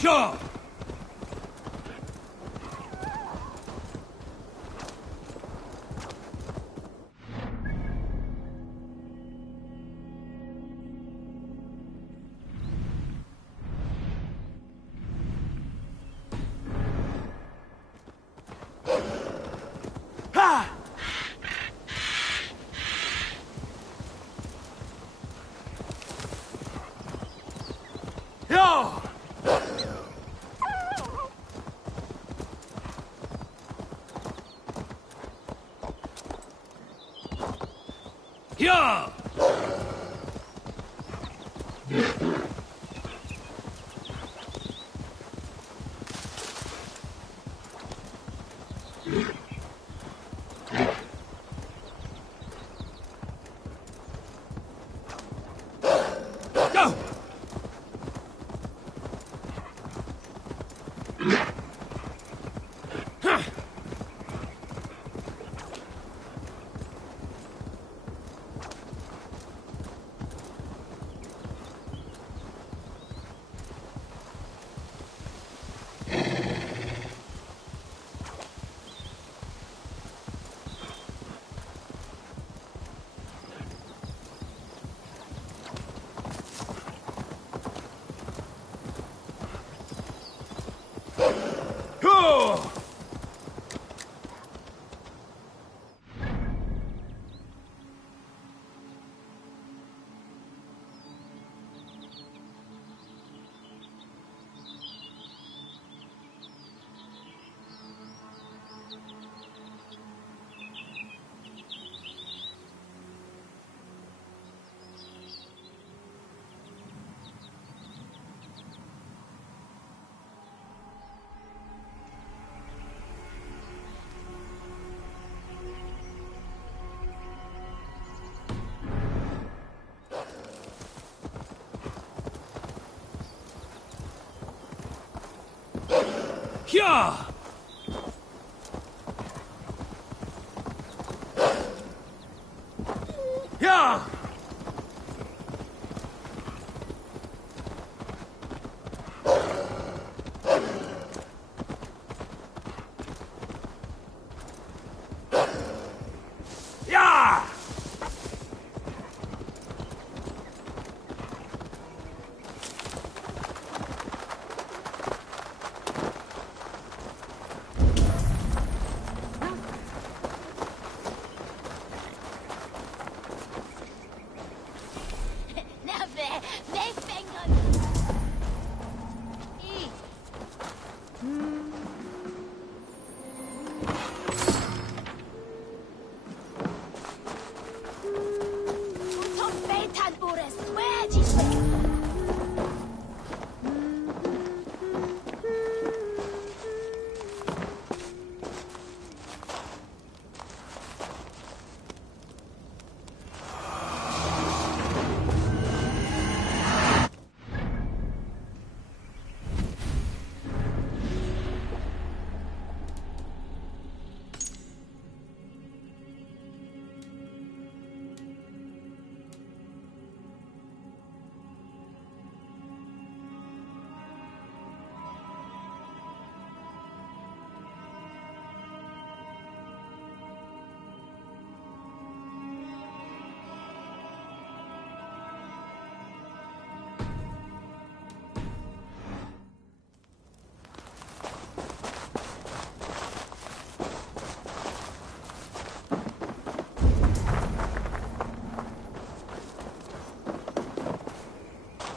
Sure. Yeah! Go! Go! Yeah! Yeah! Yeah!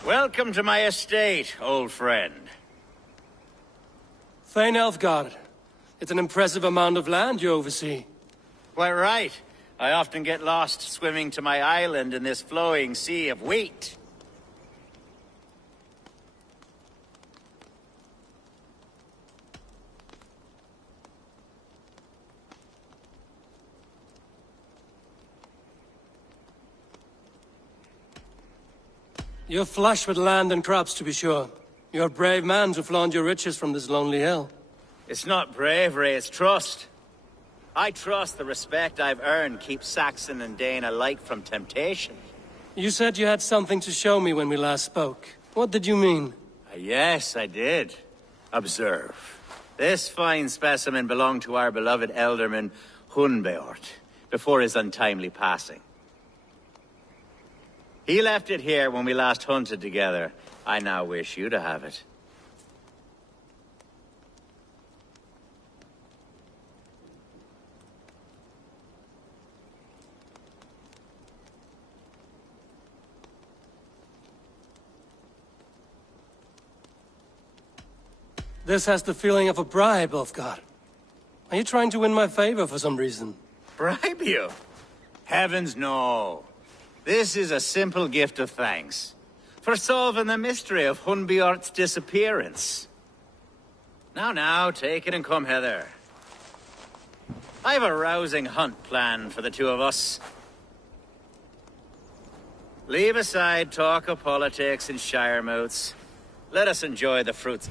Welcome to my estate, old friend. Thane Elfgard. It's an impressive amount of land you oversee. Quite right. I often get lost swimming to my island in this flowing sea of wheat. You're flush with land and crops, to be sure. You're a brave man to flaunt your riches from this lonely hill. It's not bravery, it's trust. I trust the respect I've earned keeps Saxon and Dane alike from temptation. You said you had something to show me when we last spoke. What did you mean? Yes, I did. Observe. This fine specimen belonged to our beloved Elderman Hunbeort before his untimely passing. He left it here when we last hunted together. I now wish you to have it. This has the feeling of a bribe, Ulfgar. Are you trying to win my favor for some reason? Bribe you? Heavens, no. This is a simple gift of thanks for solving the mystery of Hunbeort's disappearance. Now, take it and come hither. I've a rousing hunt planned for the two of us. Leave aside talk of politics and shire moots. Let us enjoy the fruits.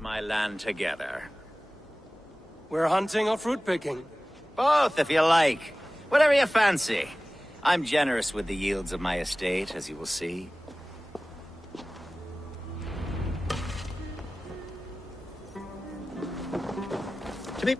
My land together. We're hunting or fruit picking? Both, if you like. Whatever you fancy. I'm generous with the yields of my estate, as you will see. To be...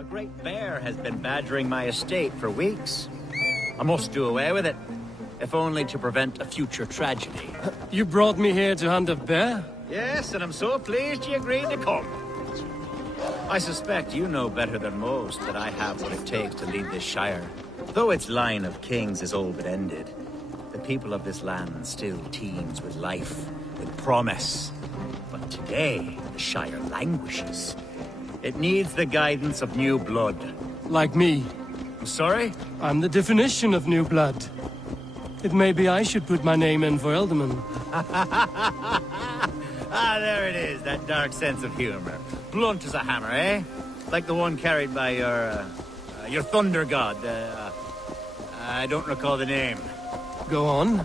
A great bear has been badgering my estate for weeks. I must do away with it, if only to prevent a future tragedy. You brought me here to hunt a bear? Yes, and I'm so pleased you agreed to come. I suspect you know better than most that I have what it takes to lead this shire. Though its line of kings is all but ended, the people of this land still teems with life, with promise. But today, the shire languishes. It needs the guidance of new blood. Like me. I'm sorry? I'm the definition of new blood. It may be I should put my name in for Elderman. Ah, there it is, that dark sense of humor. Blunt as a hammer, eh? Like the one carried by your thunder god. I don't recall the name. Go on.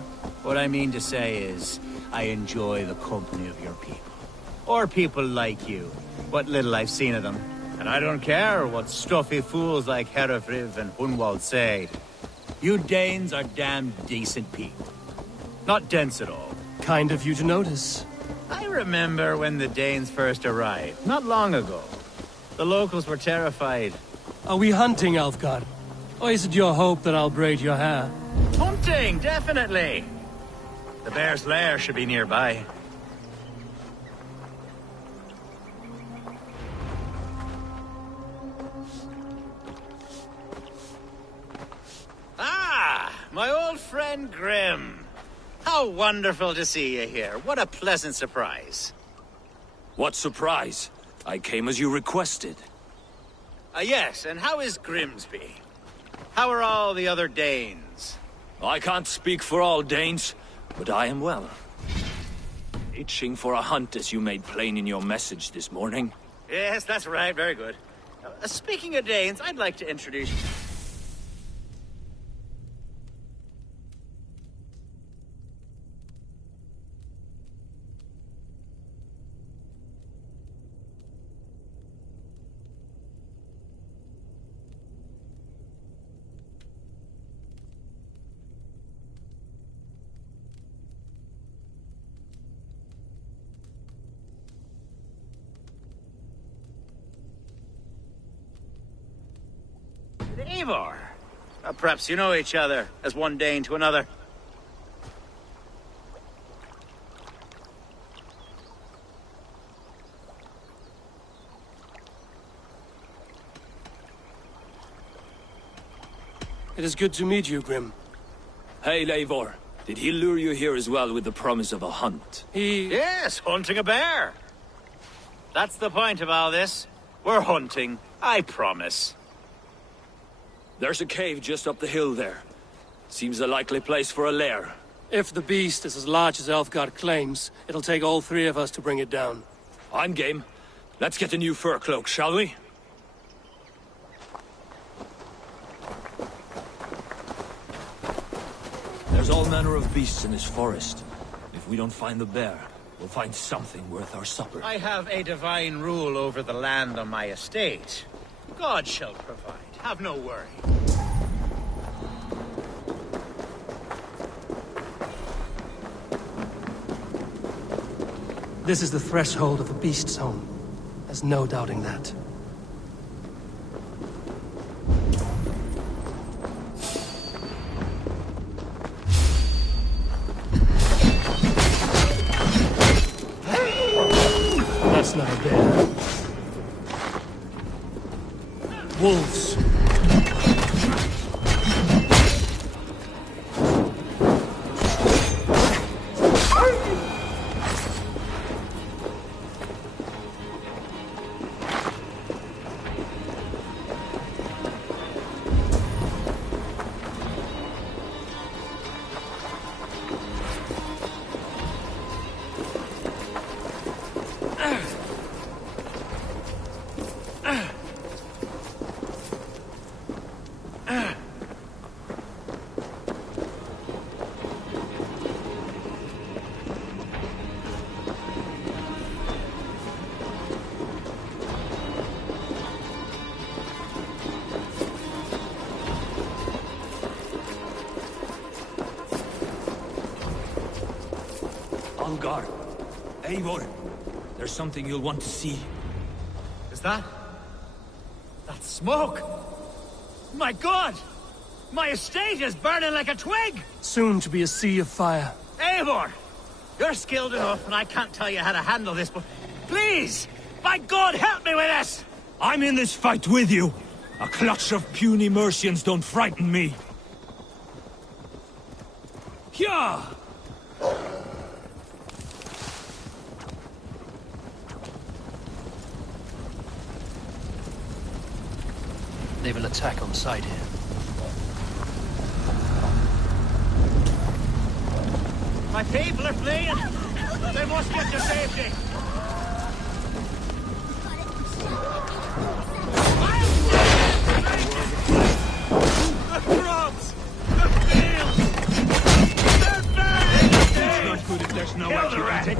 What I mean to say is, I enjoy the company of your people. Or people like you. What little I've seen of them. And I don't care what stuffy fools like Herefriv and Hunwald say. You Danes are damn decent people. Not dense at all. Kind of you to notice. I remember when the Danes first arrived, not long ago. The locals were terrified. Are we hunting, Alfgard? Or is it your hope that I'll braid your hair? Hunting, definitely! The bear's lair should be nearby. Ah, my old friend Grim. How wonderful to see you here. What a pleasant surprise. What surprise? I came as you requested. Yes, and how is Grimsby? How are all the other Danes? I can't speak for all Danes, but I am well. Itching for a hunt, as you made plain in your message this morning. Yes, that's right. Very good. Speaking of Danes, I'd like to introduce you. Eivor! Perhaps you know each other, as one Dane to another. It is good to meet you, Grim. Hey, Eivor. Did he lure you here as well with the promise of a hunt? Yes, hunting a bear! That's the point of all this. We're hunting, I promise. There's a cave just up the hill there. Seems a likely place for a lair. If the beast is as large as Elfgard claims, it'll take all three of us to bring it down. I'm game. Let's get a new fur cloak, shall we? There's all manner of beasts in this forest. If we don't find the bear, we'll find something worth our supper. I have a divine rule over the land on my estate. God shall provide. Have no worry. This is the threshold of the beast's home. There's no doubting that. That's not a bear. Wolves. On guard. Eivor, there's something you'll want to see. Is that smoke? My God! My estate is burning like a twig! Soon to be a sea of fire. Eivor! You're skilled enough, and I can't tell you how to handle this, but please! By God, help me with this! I'm in this fight with you. A clutch of puny Mercians don't frighten me. Yeah! They will attack on sight here. My people are fleeing! They must get to safety! The crops! The fields! They're bad! It's not good if there's no way to get it.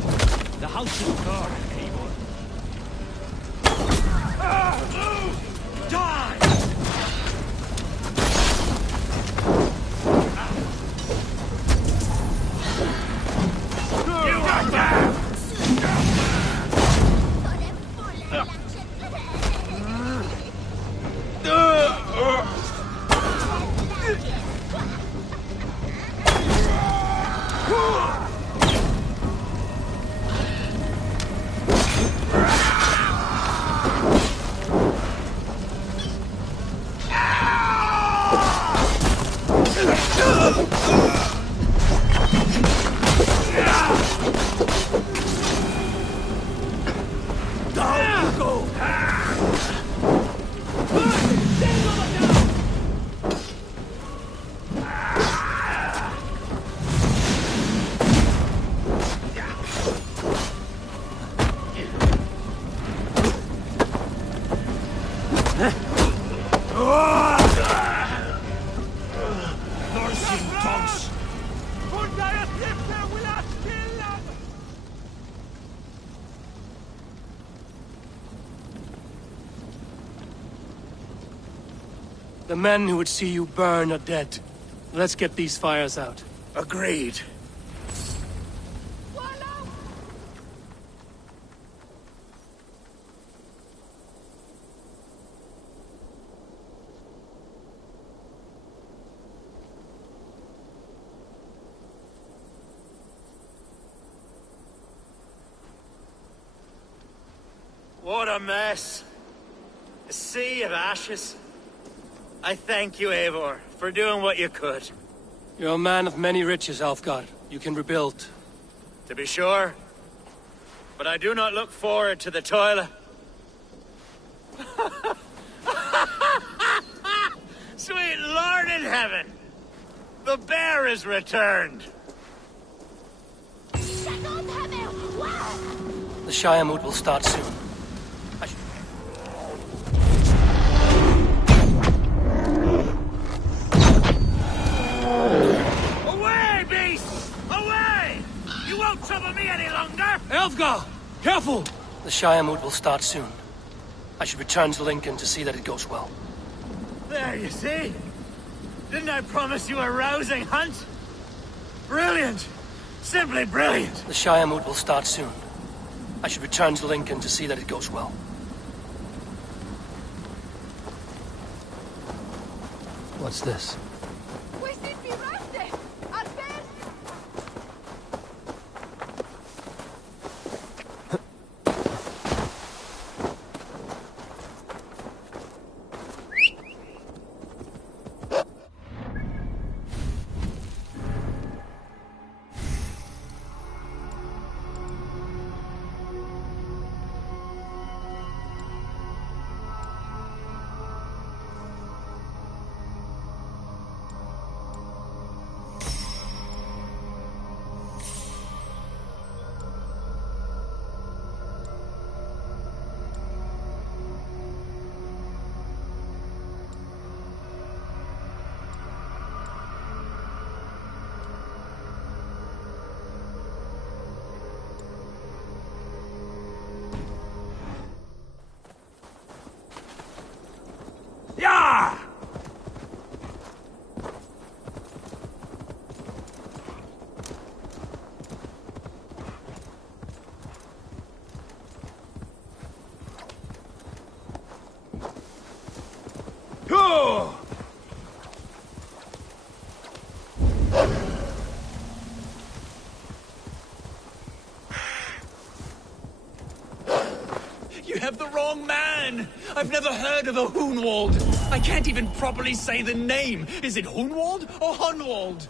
The house is guard, Eivor. Die! The men who would see you burn are dead. Let's get these fires out. Agreed. What a mess. A sea of ashes. I thank you, Eivor, for doing what you could. You're a man of many riches, Alfgard. You can rebuild. To be sure. But I do not look forward to the toil. Sweet Lord in heaven! The bear is returned! The Shire mood will start soon. Away, beasts! Away! You won't trouble me any longer! Elfgar! Careful! The Shire mood will start soon. I should return to Lincoln to see that it goes well. There, you see? Didn't I promise you a rousing hunt? Brilliant! Simply brilliant! The Shire mood will start soon. I should return to Lincoln to see that it goes well. What's this? Yeah! Oh! You have the wrong man! I've never heard of a Hunwald. I can't even properly say the name. Is it Hunwald or Hunwald?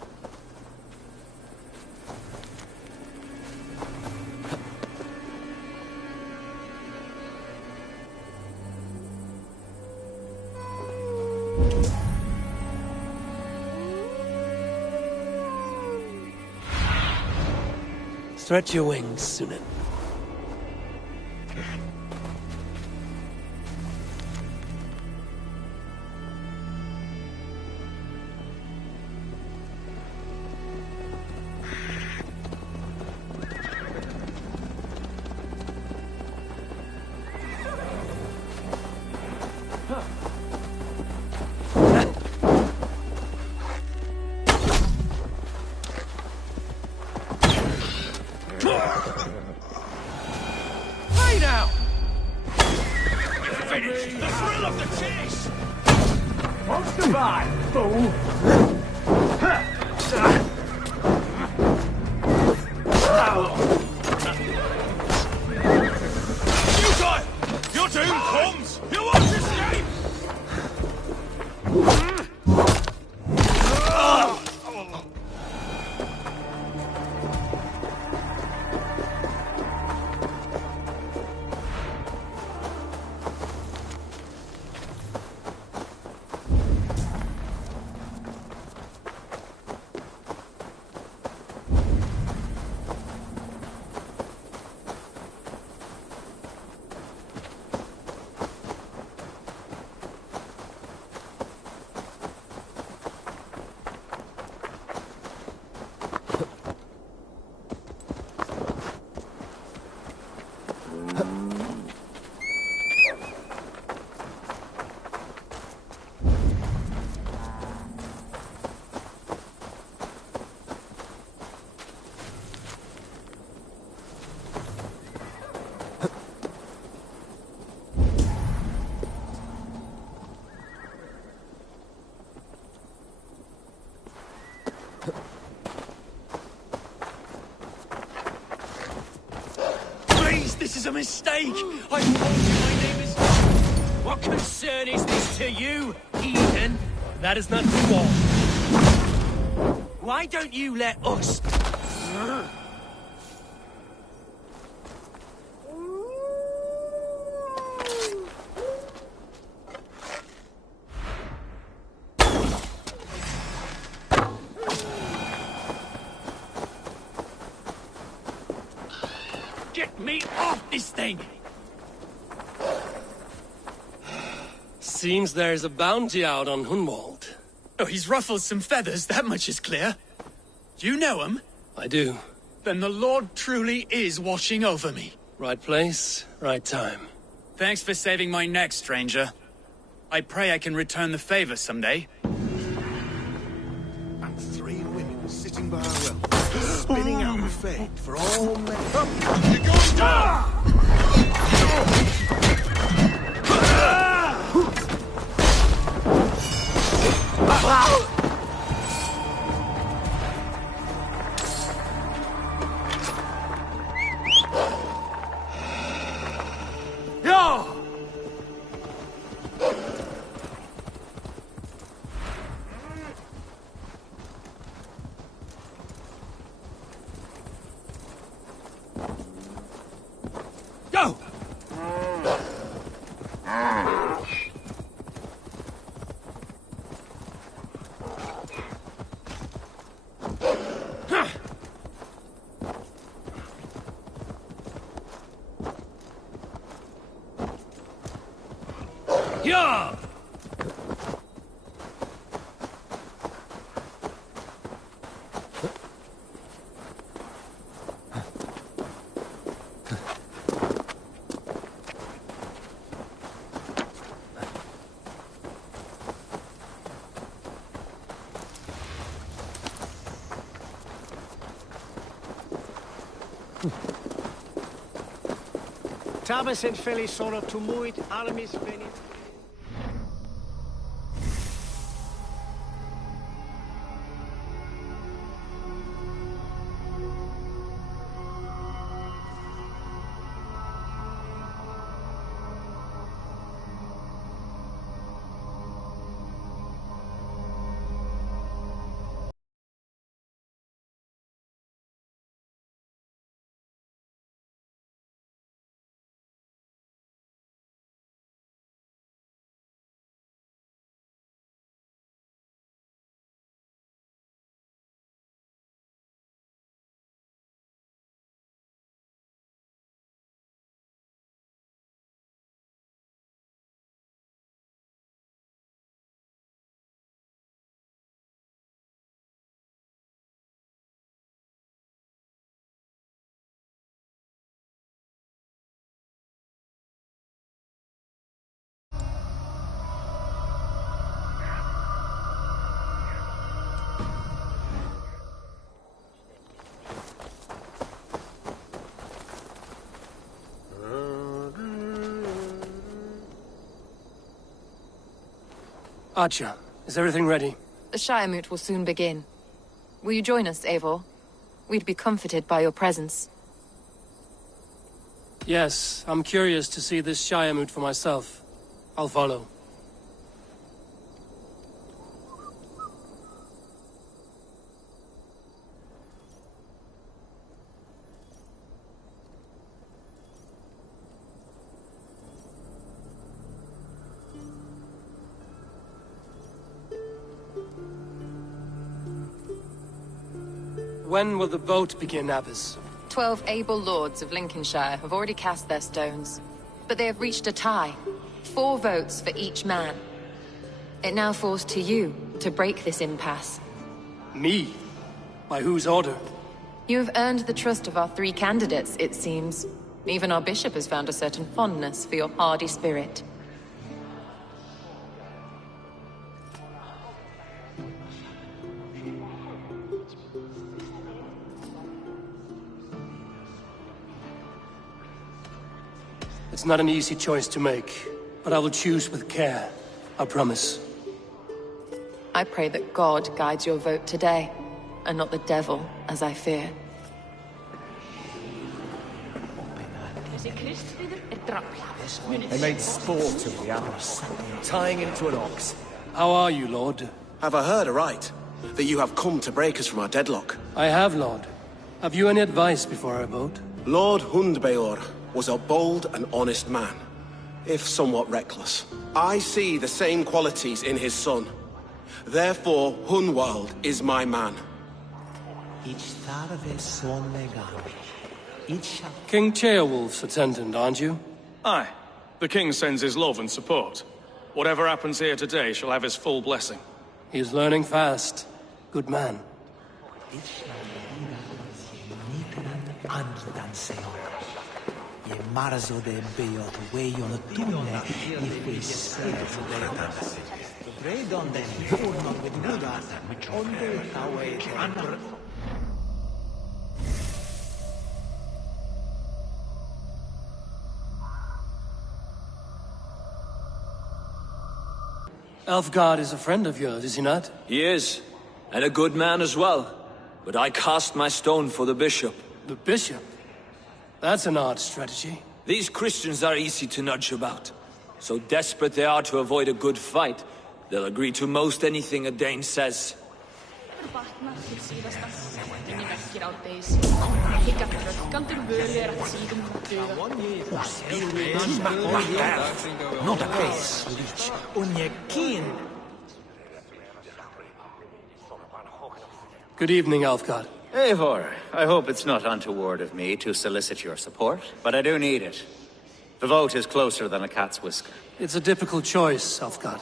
Stretch your wings, Sunan. Hey now! Finish the thrill of the chase! Won't survive, fool! Futile! Your doom comes! You won't escape! was a mistake! I told you my name is... What concern is this to you, heathen? That is not Hunwald. Why don't you let us... Get me off this thing! Seems there's a bounty out on Hunwald. Oh, he's ruffled some feathers, that much is clear. Do you know him? I do. Then the Lord truly is watching over me. Right place, right time. Thanks for saving my neck, stranger. I pray I can return the favor someday. And 3 women sitting by a well, spinning out the fate for all men. You're going down! Go! Yeah! Tabes en felis soro tumuit armis venit. Archer, is everything ready? The Shiremoot will soon begin. Will you join us, Eivor? We'd be comforted by your presence. Yes, I'm curious to see this Shiremoot for myself. I'll follow. When will the vote begin, Abbess? 12 able lords of Lincolnshire have already cast their stones, but they have reached a tie. 4 votes for each man. It now falls to you to break this impasse. Me? By whose order? You have earned the trust of our 3 candidates, it seems. Even our bishop has found a certain fondness for your hardy spirit. It's not an easy choice to make, but I will choose with care. I promise. I pray that God guides your vote today, and not the devil, as I fear. They made sport of the animals, tying him to an ox. How are you, Lord? Have I heard aright? That you have come to break us from our deadlock? I have, Lord. Have you any advice before I vote? Lord Hundbeor was a bold and honest man, if somewhat reckless. I see the same qualities in his son. Therefore, Hunwald is my man. King Ceolwulf's attendant, aren't you? Aye. The king sends his love and support. Whatever happens here today shall have his full blessing. He's learning fast. Good man. Elfgard is a friend of yours, is he not? He is, and a good man as well. But I cast my stone for the bishop. The bishop? That's an odd strategy. These Christians are easy to nudge about. So desperate they are to avoid a good fight, they'll agree to most anything a Dane says. Good evening, Alfgard. Eivor, I hope it's not untoward of me to solicit your support, but I do need it. The vote is closer than a cat's whisker. It's a difficult choice, Alfgard.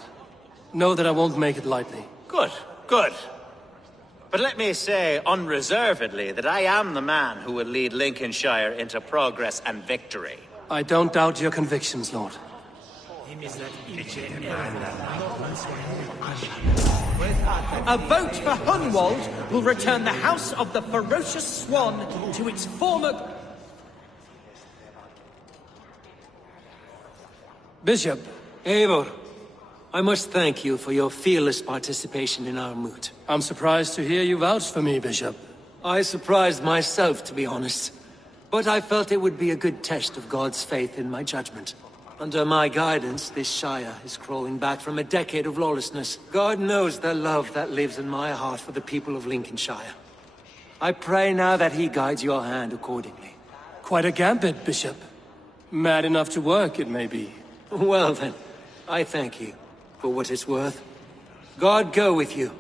Know that I won't make it lightly. Good, good. But let me say unreservedly that I am the man who will lead Lincolnshire into progress and victory. I don't doubt your convictions, Lord. A vote for Hunwald will return the House of the Ferocious Swan to its former... Bishop. Eivor, I must thank you for your fearless participation in our moot. I'm surprised to hear you vouch for me, Bishop. I surprised myself, to be honest. But I felt it would be a good test of God's faith in my judgment. Under my guidance, this Shire is crawling back from a decade of lawlessness. God knows the love that lives in my heart for the people of Lincolnshire. I pray now that he guides your hand accordingly. Quite a gambit, Bishop. Mad enough to work, it may be. Well then, I thank you for what it's worth. God go with you.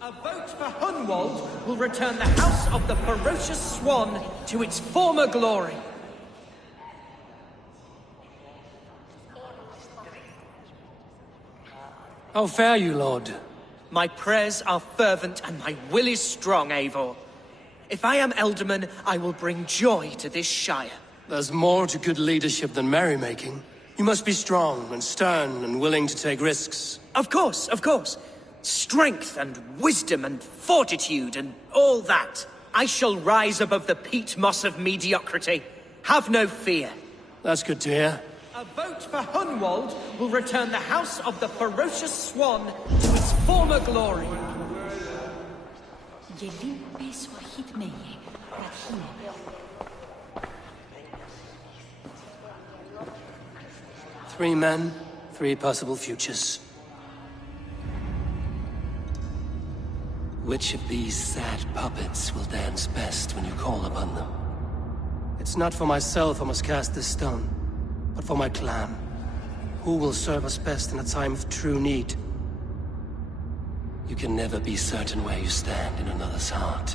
A vote for Hunwald will return the House of the Ferocious Swan to its former glory. How fare you, Lord? My prayers are fervent and my will is strong, Eivor. If I am Elderman, I will bring joy to this Shire. There's more to good leadership than merrymaking. You must be strong and stern and willing to take risks. Of course, of course. Strength and wisdom and fortitude and all that. I shall rise above the peat moss of mediocrity. Have no fear. That's good to hear. A vote for Hunwald will return the House of the Ferocious Swan to its former glory. 3 men, 3 possible futures. Which of these sad puppets will dance best when you call upon them? It's not for myself I must cast this stone, but for my clan. Who will serve us best in a time of true need? You can never be certain where you stand in another's heart.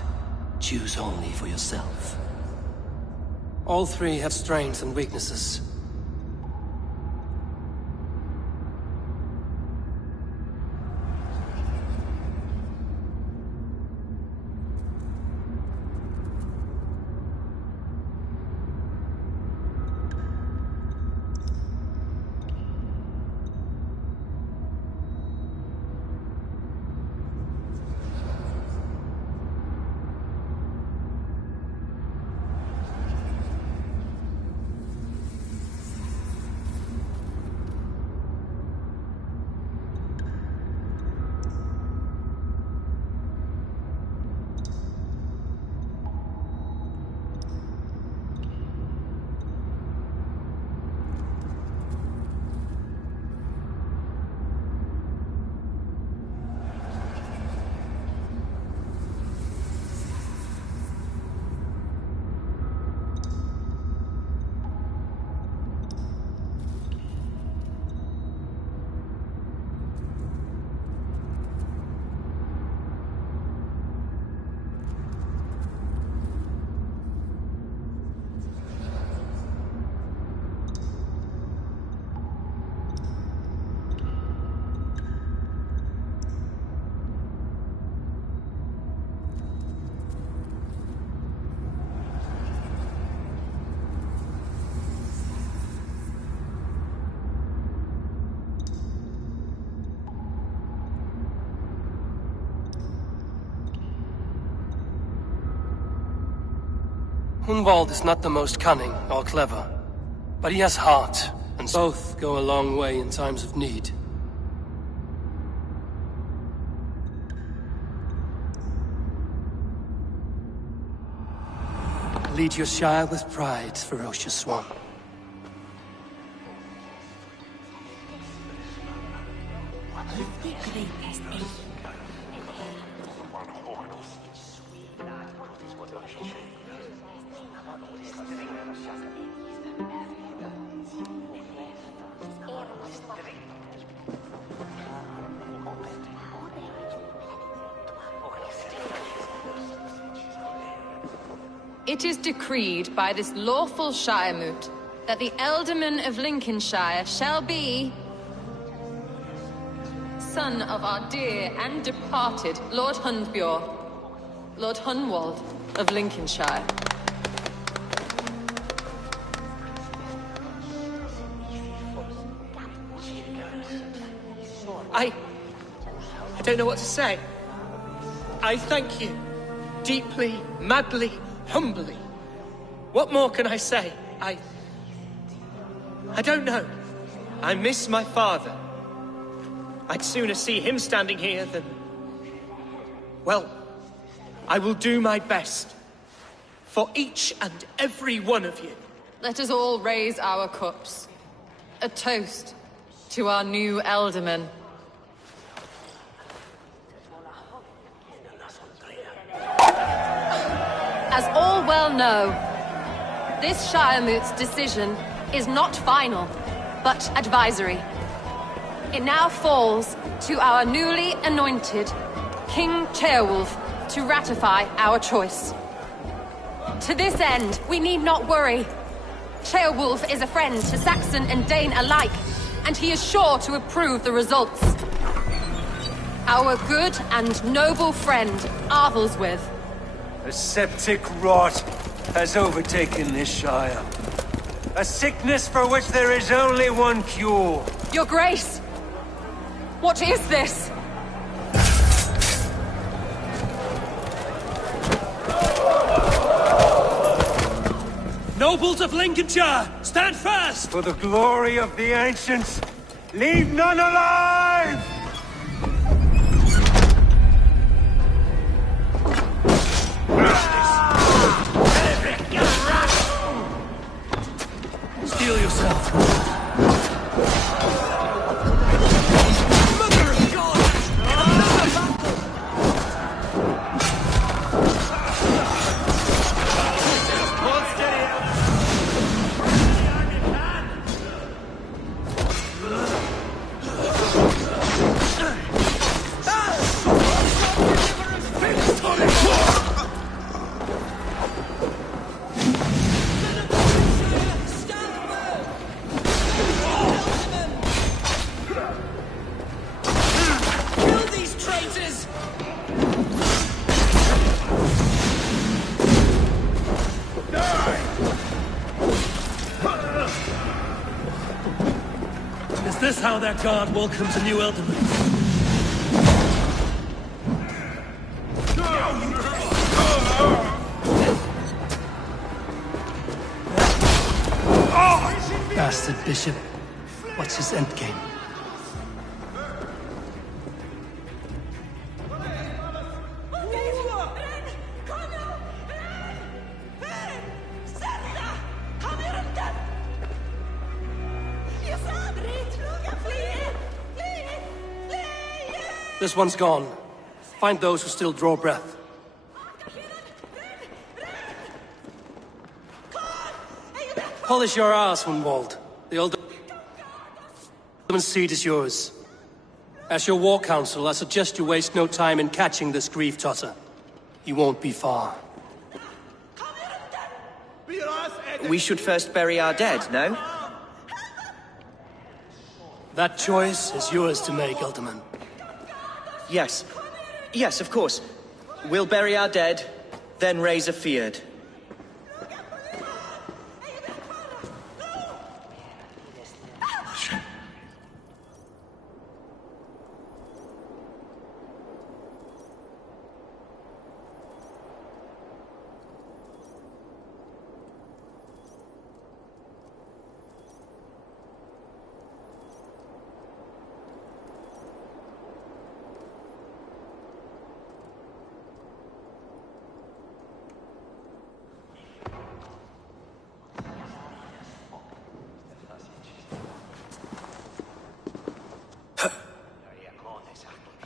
Choose only for yourself. All 3 have strengths and weaknesses. Hunwald is not the most cunning or clever, but he has heart, and both go a long way in times of need. Lead your Shire with pride, ferocious one. It is decreed by this lawful Shiremoot that the Ealdorman of Lincolnshire shall be son of our dear and departed Lord Hundbjorn, Lord Hunwald of Lincolnshire. I don't know what to say. I thank you. Deeply, madly, humbly. What more can I say? I don't know. I miss my father. I'd sooner see him standing here than... Well, I will do my best. For each and every one of you. Let us all raise our cups. A toast to our new Ealdorman. As all well know, this Shiremoot's decision is not final, but advisory. It now falls to our newly anointed King Ceolwulf to ratify our choice. To this end, we need not worry. Ceolwulf is a friend to Saxon and Dane alike, and he is sure to approve the results. Our good and noble friend, Arthelswith. A septic rot has overtaken this Shire. A sickness for which there is only one cure. Your Grace! What is this? Nobles of Lincolnshire, stand fast! For the glory of the ancients, leave none alive! Steel yourself. Mother of God! Is this how their guard welcomes a new Ealdorman? Bastard bishop. What's his endgame? This one's gone. Find those who still draw breath. Polish your ass, Hunwald. The Ealdorman's seat is yours. As your war council, I suggest you waste no time in catching this grief totter. He won't be far. We should first bury our dead, no? That choice is yours to make, Ealdorman. Yes. Yes, of course. We'll bury our dead, then raise a feared.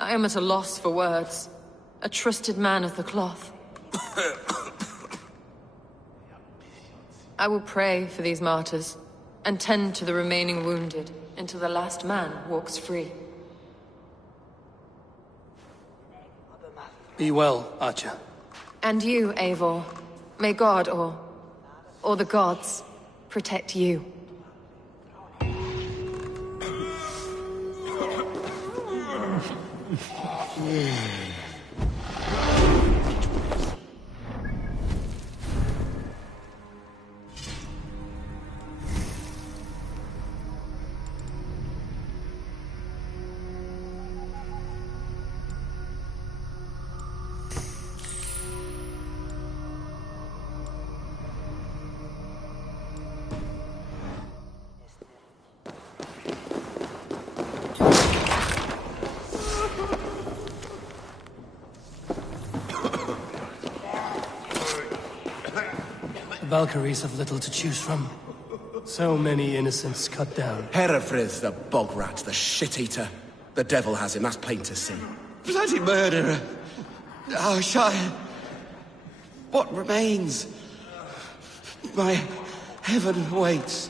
I am at a loss for words. A trusted man of the cloth. I will pray for these martyrs, and tend to the remaining wounded, until the last man walks free. Be well, Archer. And you, Eivor. May God, or the gods, protect you. The Valkyries have little to choose from. So many innocents cut down. Herefrith, the bog rat, the shit-eater. The devil has him, that's plain to see. Bloody murderer! Our Shire! What remains? My heaven waits.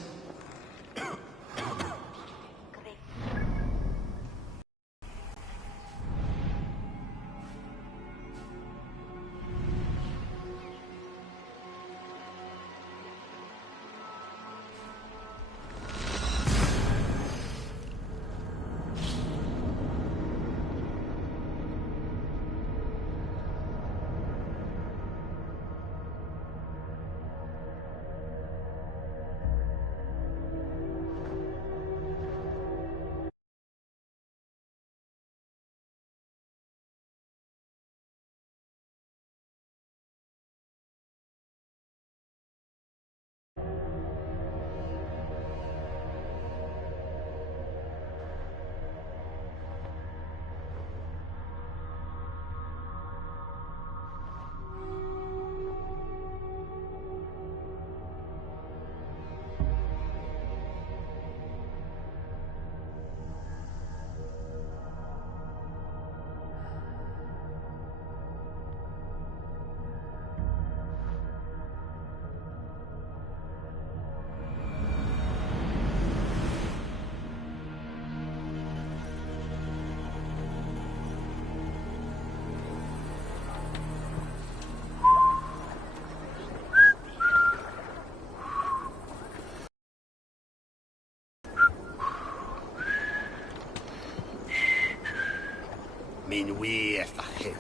Min we efter hel.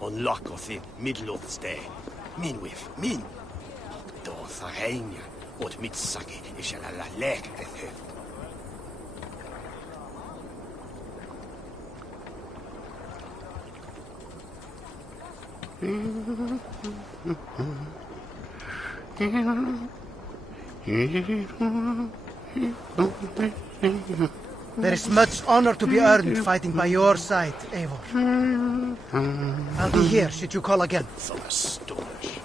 Unlock oss i midluftsdag. Min with, min. Då sa hänga åt mitt sake i själva läkret. There is much honor to be earned fighting by your side, Eivor. I'll be here should you call again. So astonished.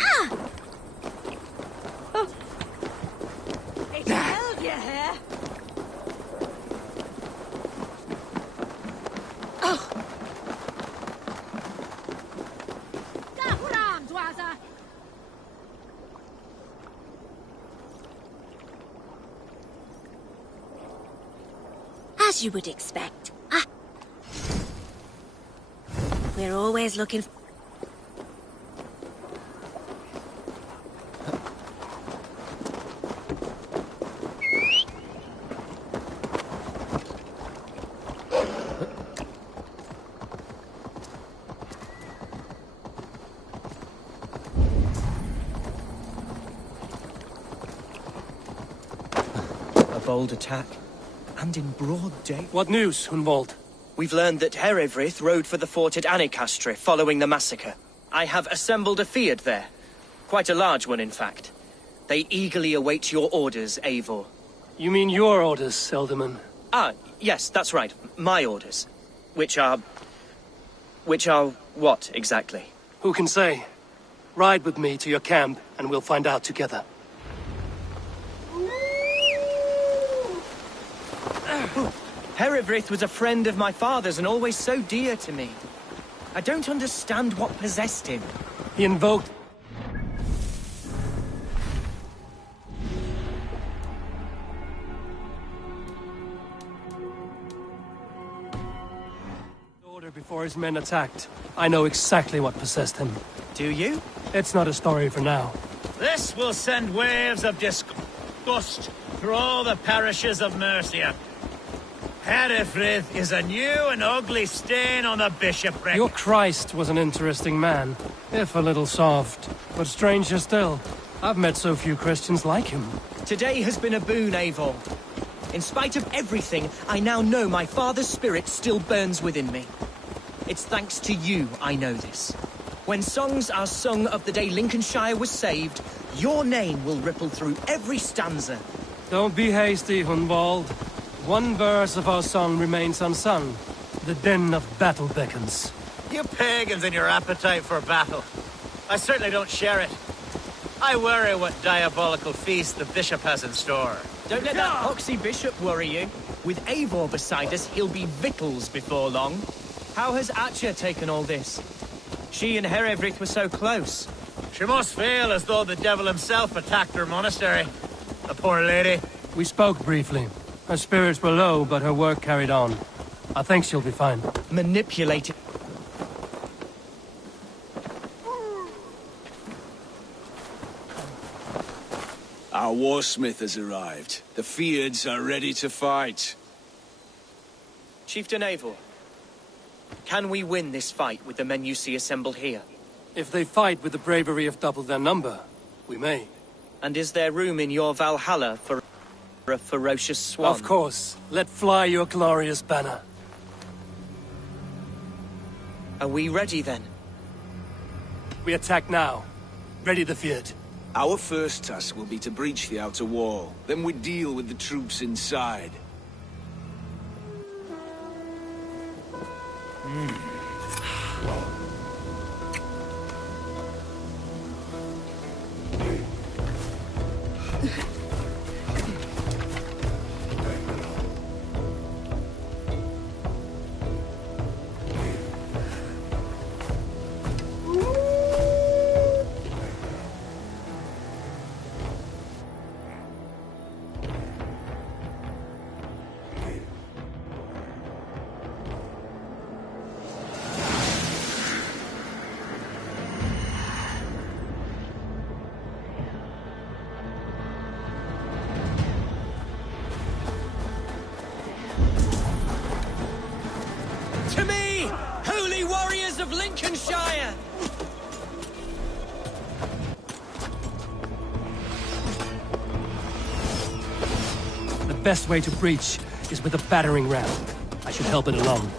Ah! Oh. It's held you here. Oh. As you would expect. Ah. We're always looking... A bold attack. And in broad day. What news, Hunwald? We've learned that Herefrith rode for the fort at Annikastre following the massacre. I have assembled a field there. Quite a large one, in fact. They eagerly await your orders, Eivor. You mean your orders, Elderman? Ah, yes, that's right. My orders. Which are what, exactly? Who can say? Ride with me to your camp, and we'll find out together. Herewrith was a friend of my father's and always so dear to me. I don't understand what possessed him. He invoked... order before his men attacked. I know exactly what possessed him. Do you? It's not a story for now. This will send waves of disgust through all the parishes of Mercia. Herefrith is a new and ugly stain on the bishopric. Your Christ was an interesting man, if a little soft. But stranger still, I've met so few Christians like him. Today has been a boon, Eivor. In spite of everything, I now know my father's spirit still burns within me. It's thanks to you I know this. When songs are sung of the day Lincolnshire was saved, your name will ripple through every stanza. Don't be hasty, Hunwald. One verse of our song remains unsung. The din of battle beckons. You pagans and your appetite for battle. I certainly don't share it. I worry what diabolical feast the bishop has in store. Don't let that poxy bishop worry you. With Eivor beside us, he'll be victuals before long. How has Atcha taken all this? She and Herewrith were so close. She must feel as though the devil himself attacked her monastery. The poor lady. We spoke briefly. Her spirits were low, but her work carried on. I think she'll be fine. Manipulated. Our warsmith has arrived. The Feards are ready to fight. Chieftain Eivor, can we win this fight with the men you see assembled here? If they fight with the bravery of double their number, we may. And is there room in your Valhalla for a ferocious swan? Of course. Let fly your glorious banner. Are we ready then? We attack now. Ready the Feared. Our first task will be to breach the outer wall. Then we deal with the troops inside. To me, holy warriors of Lincolnshire! The best way to breach is with a battering ram. I should help it along.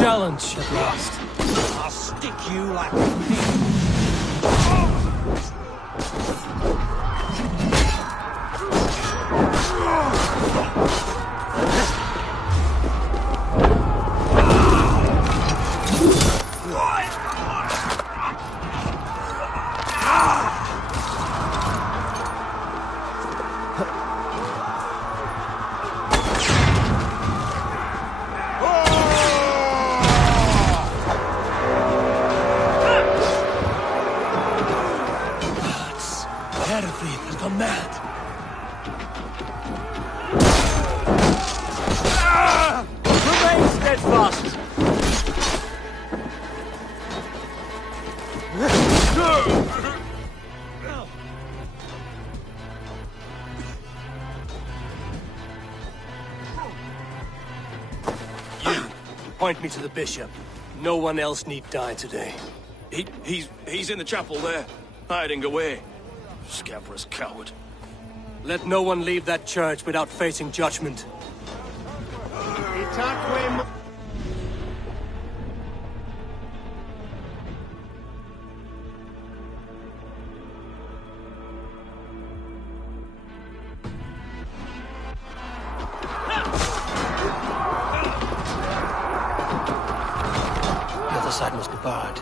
Challenge at last. I'll stick you like a pig. Point me to the bishop. No one else need die today. He's in the chapel there, hiding away. Scabrous coward. Let no one leave that church without facing judgment. The other side must be barred.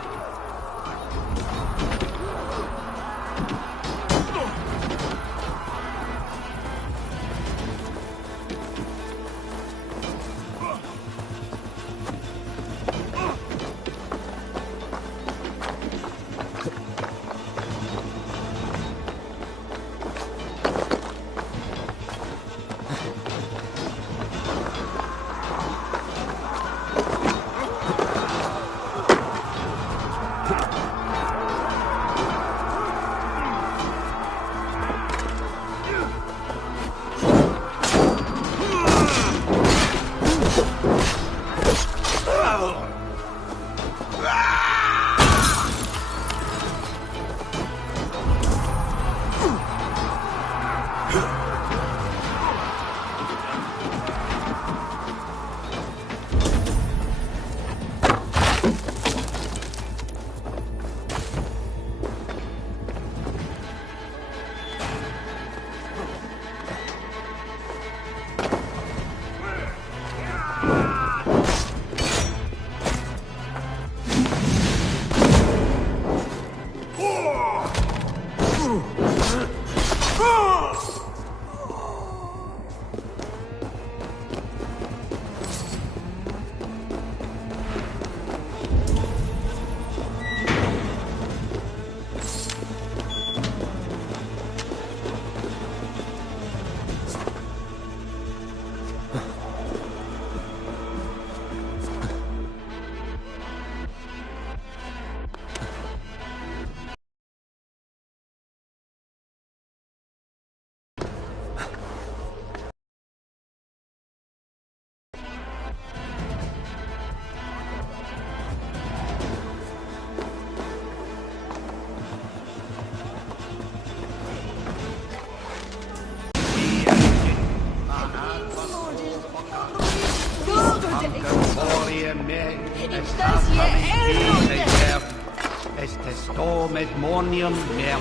Met mornium mer.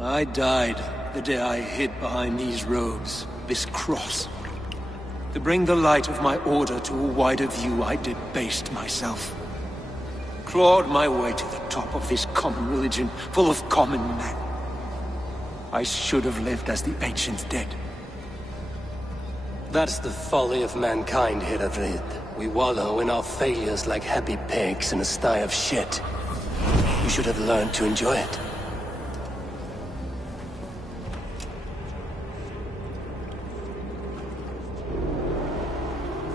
I died the day I hid behind these robes, this cross. To bring the light of my order to a wider view, I debased myself. Clawed my way to the top of this common religion, full of common men. I should have lived as the ancient dead. That's the folly of mankind, Hiradrid. We wallow in our failures like happy pigs in a sty of shit. You should have learned to enjoy it.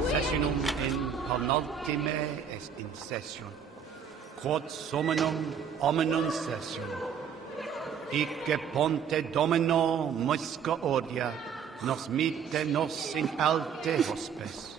Sessionum in penultime est in session. Quod summonum hominum session. Icke ponte domino musca odia, nos mite nos in alte hospes.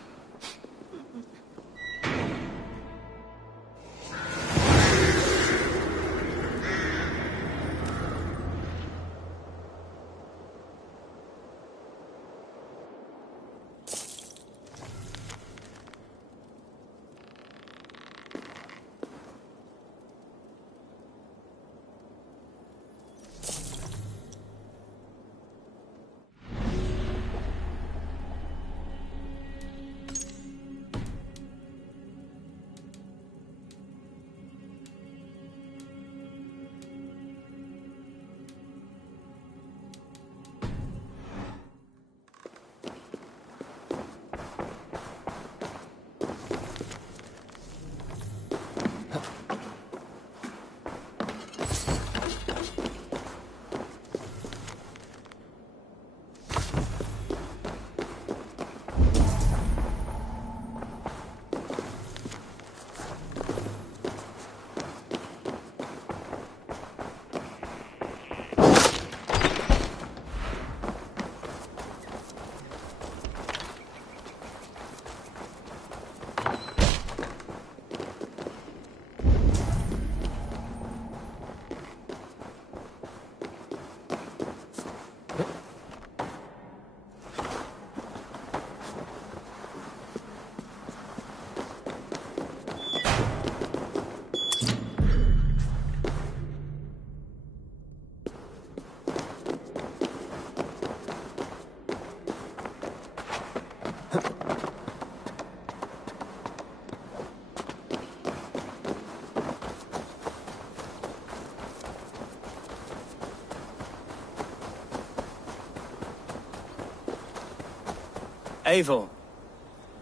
Eivor,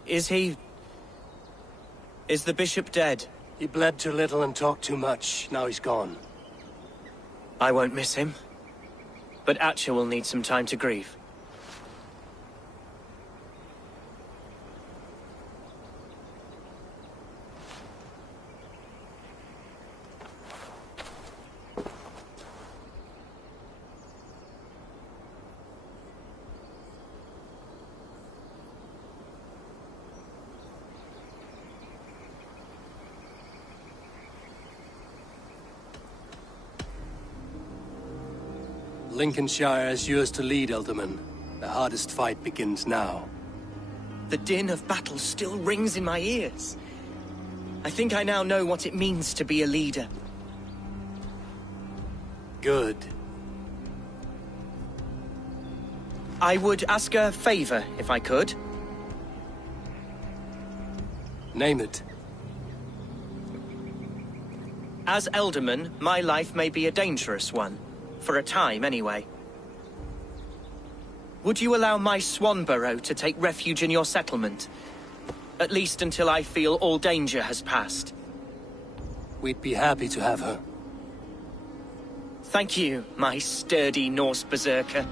is the bishop dead? He bled too little and talked too much. Now he's gone. I won't miss him. But Atcha will need some time to grieve. Lincolnshire is yours to lead, Elderman. The hardest fight begins now. The din of battle still rings in my ears. I think I now know what it means to be a leader. Good. I would ask a favor, if I could. Name it. As Elderman, my life may be a dangerous one. For a time, anyway. Would you allow my Swanborough to take refuge in your settlement? At least until I feel all danger has passed. We'd be happy to have her. Thank you, my sturdy Norse berserker.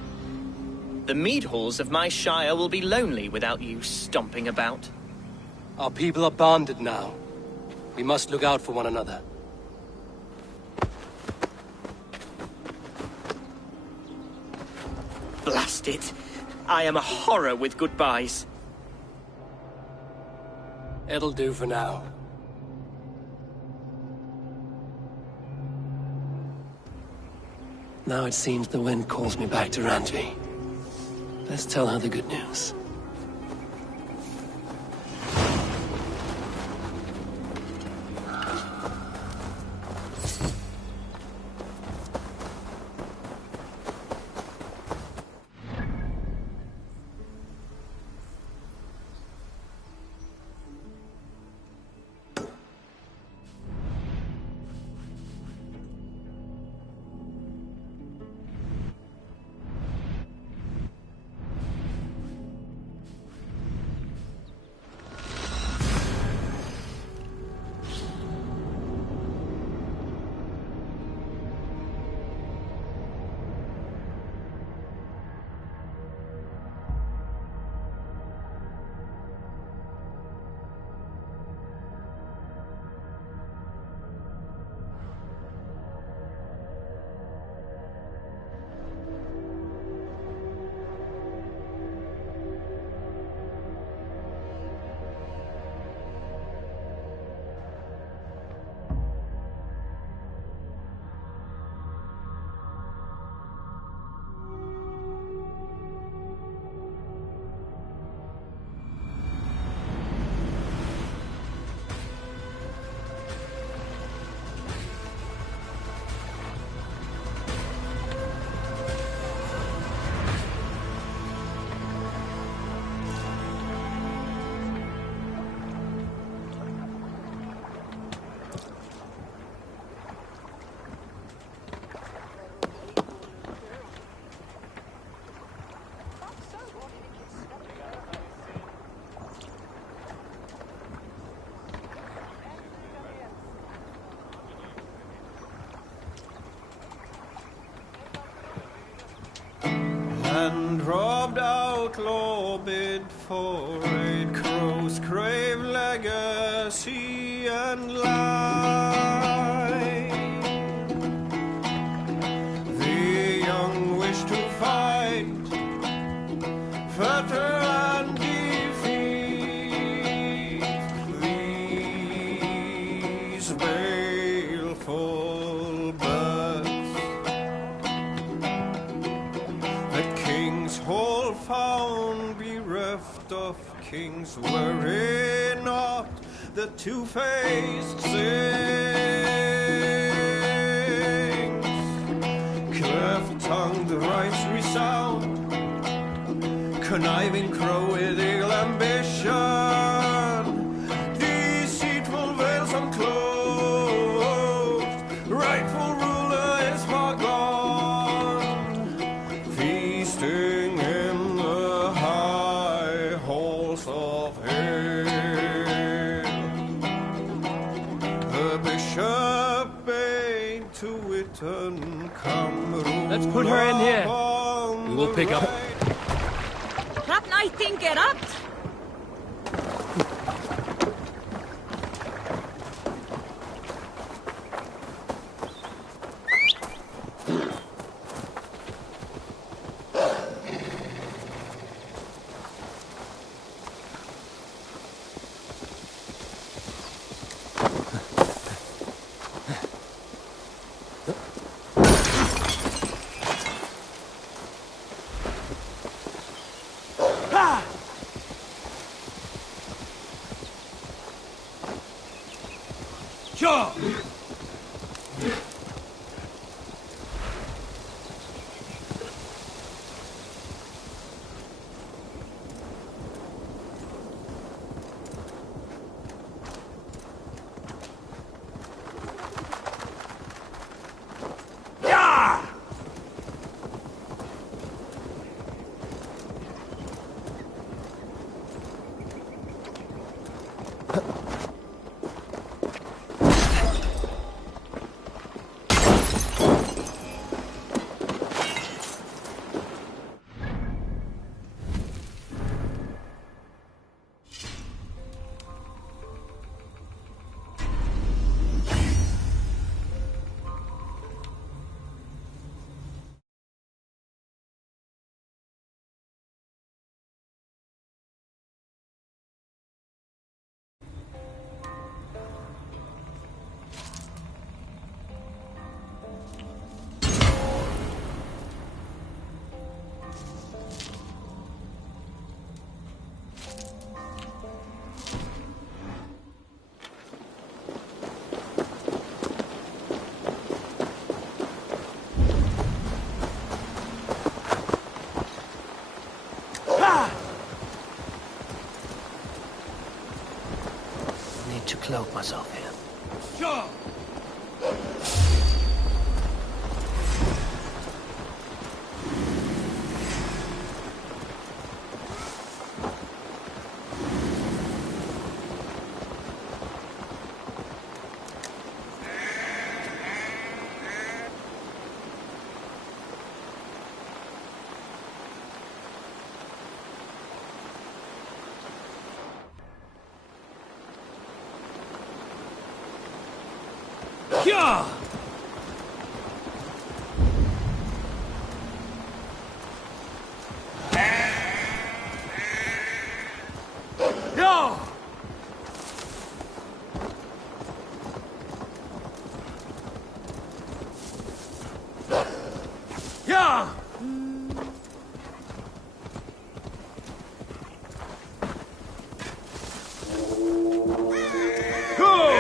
The mead halls of my shire will be lonely without you stomping about. Our people are bonded now. We must look out for one another. Blast it! I am a horror with goodbyes. It'll do for now. Now it seems the wind calls me back to Randvi. Let's tell her the good news. bid for Raid Crow's crave legacy and life. The young wish to fight, fetter and defeat these baleful birds. The king's whole found bereft of kings, were it not the two-faced sings. Cleft-tongued rhymes resound, conniving crow with ill ambition, deceitful veils unclosed, rightful ruler is far gone, feasting in the high halls of hell. The bishop bade to Witten, come rule. Let's put her in here. We will pick up. Rap I think get up. Sure. Need to cloak myself here. Sure. Yeah! No! Yeah! Cool!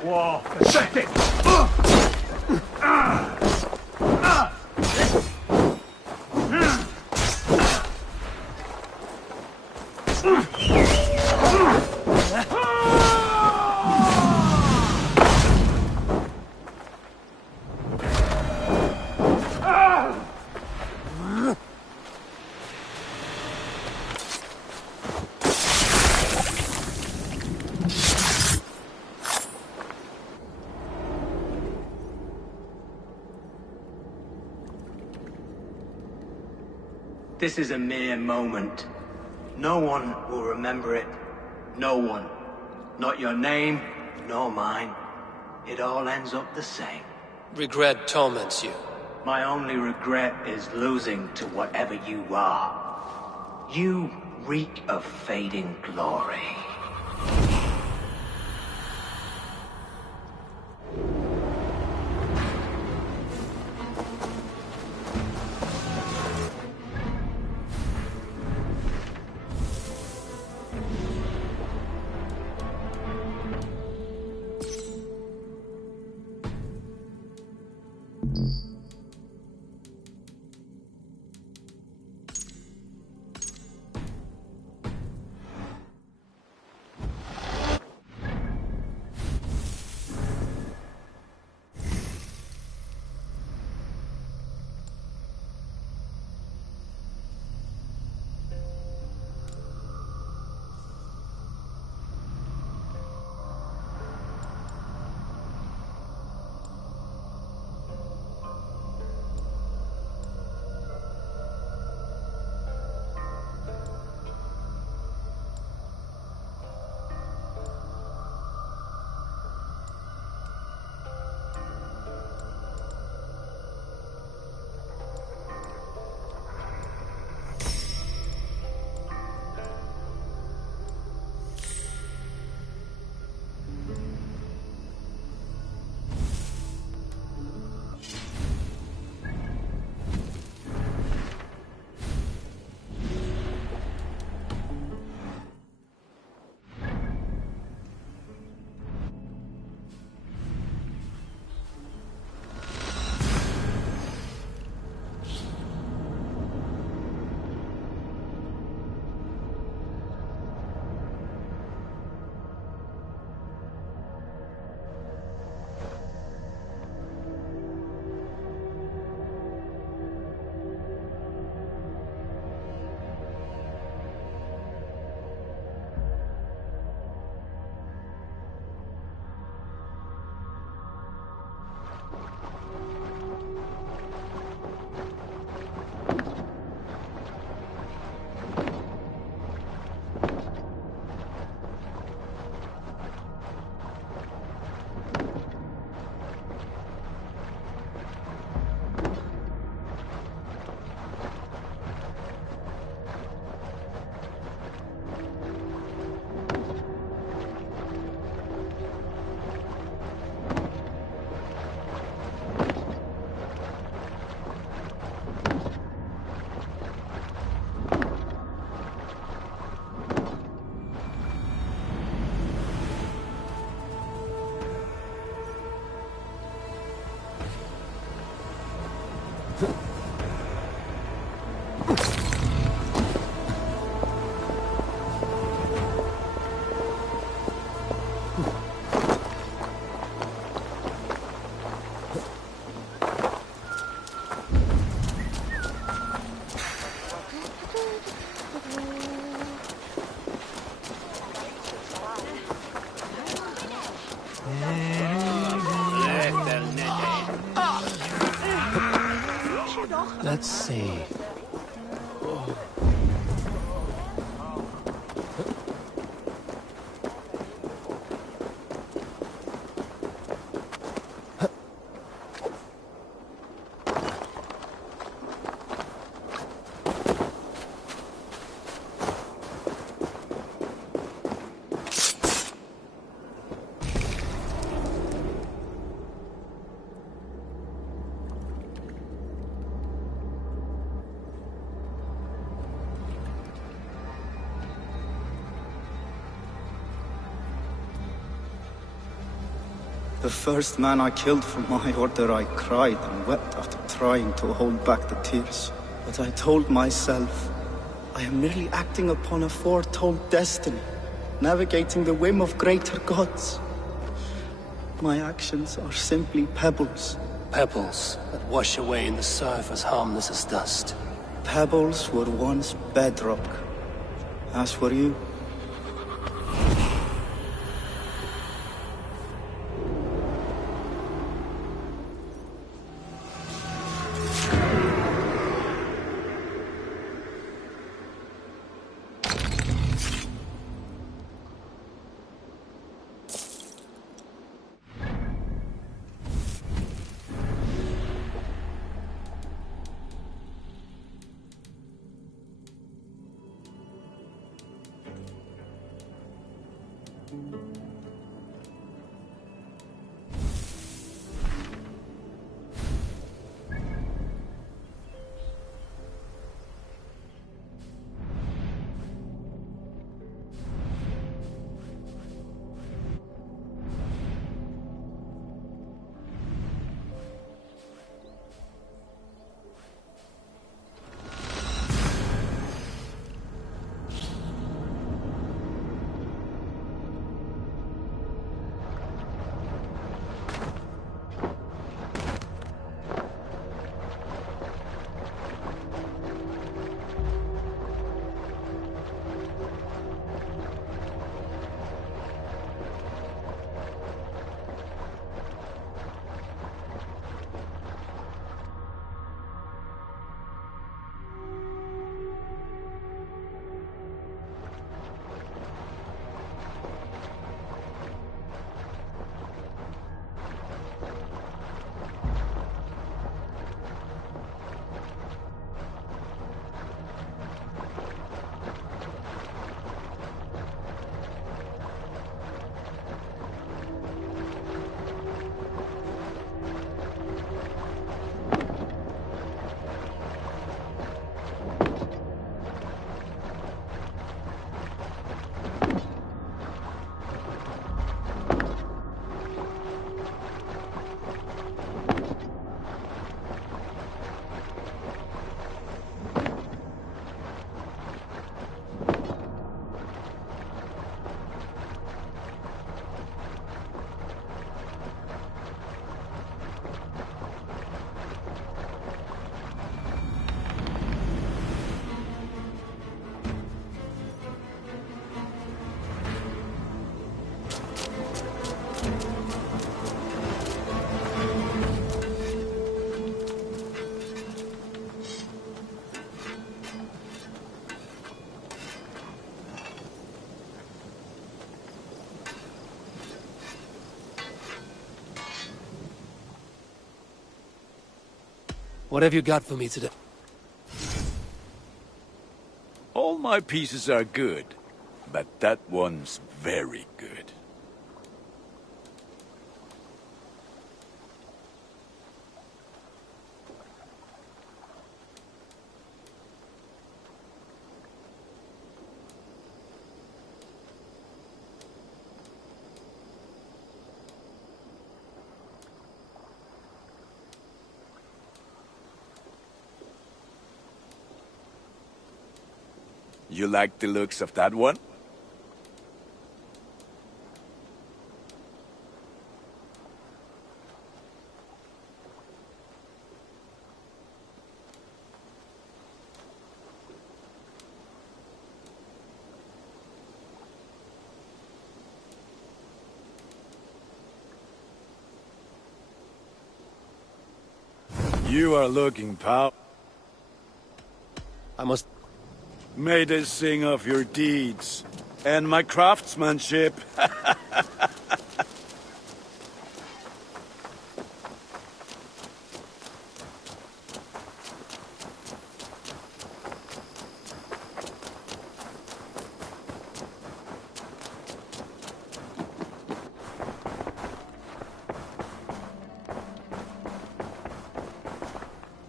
that war. Pathetic! This is a mere moment. No one will remember it. No one. Not your name, nor mine. It all ends up the same. Regret torments you. My only regret is losing to whatever you are. You reek of fading glory. Let's see. The first man I killed for my order, I cried and wept after trying to hold back the tears. But I told myself, I am merely acting upon a foretold destiny, navigating the whim of greater gods. My actions are simply pebbles. Pebbles that wash away in the surf as harmless as dust. Pebbles were once bedrock. As were you. What have you got for me today? All my pieces are good, but that one's very good. You like the looks of that one? You are looking, pal. I must... May they sing of your deeds and my craftsmanship.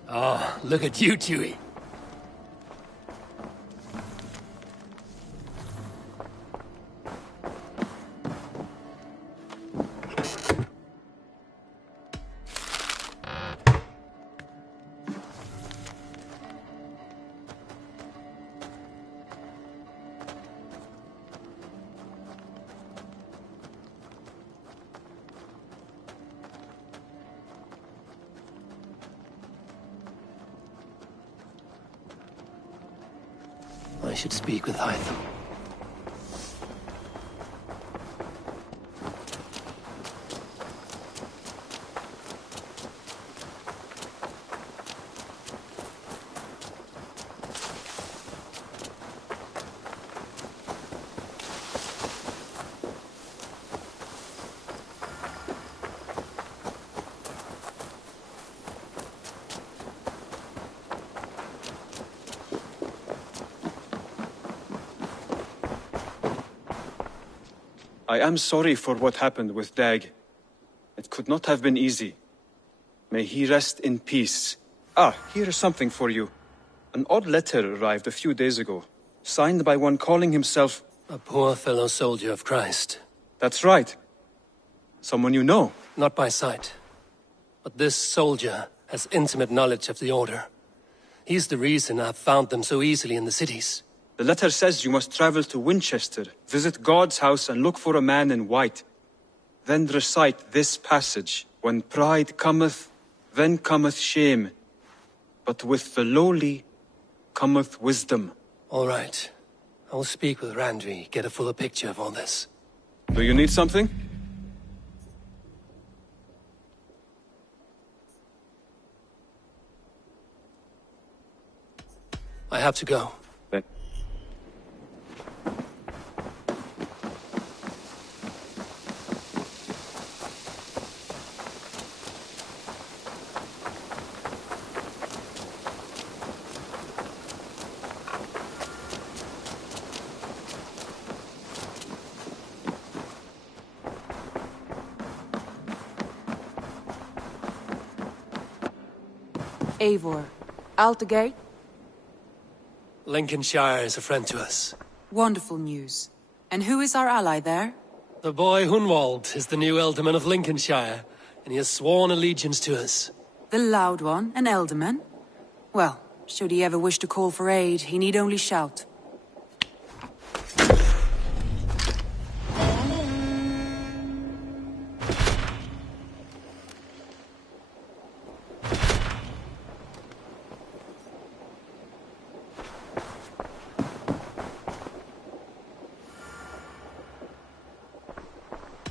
Oh, look at you, Chewie. should speak with Hytham. I am sorry for what happened with Dag. It could not have been easy. May he rest in peace. Ah, here is something for you. An odd letter arrived a few days ago, signed by one calling himself... A poor fellow soldier of Christ. That's right. Someone you know. Not by sight. But this soldier has intimate knowledge of the Order. He's the reason I've found them so easily in the cities. The letter says you must travel to Winchester, visit God's house and look for a man in white. Then recite this passage. When pride cometh, then cometh shame. But with the lowly cometh wisdom. All right. I will speak with Randvi, get a fuller picture of all this. Do you need something? I have to go. Eivor, out the gate? Lincolnshire is a friend to us. Wonderful news. And who is our ally there? The boy Hunwald is the new Ealdorman of Lincolnshire, and he has sworn allegiance to us. The loud one, an Ealdorman? Well, should he ever wish to call for aid, he need only shout.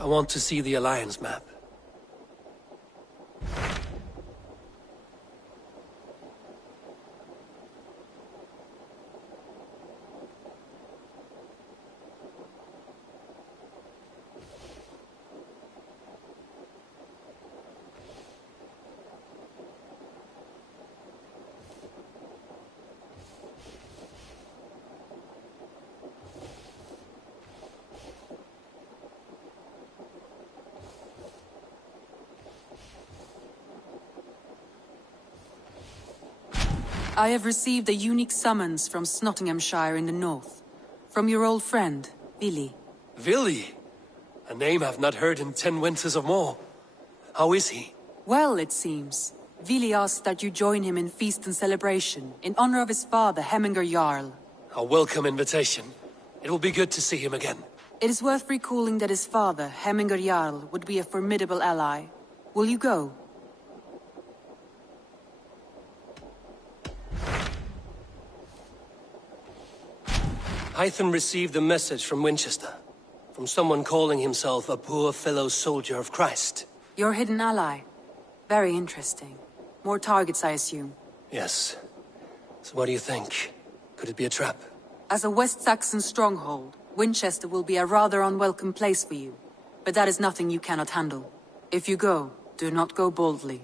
I want to see the Alliance map. I have received a unique summons from Nottinghamshire in the north. From your old friend, Vili. Vili? A name I've not heard in 10 winters or more. How is he? Well, it seems. Vili asked that you join him in feast and celebration, in honor of his father, Hemminger Jarl. A welcome invitation. It will be good to see him again. It is worth recalling that his father, Hemminger Jarl, would be a formidable ally. Will you go? Hytham received a message from Winchester. From someone calling himself a poor fellow soldier of Christ. Your hidden ally. Very interesting. More targets, I assume. Yes. So what do you think? Could it be a trap? As a West Saxon stronghold, Winchester will be a rather unwelcome place for you. But that is nothing you cannot handle. If you go, do not go boldly.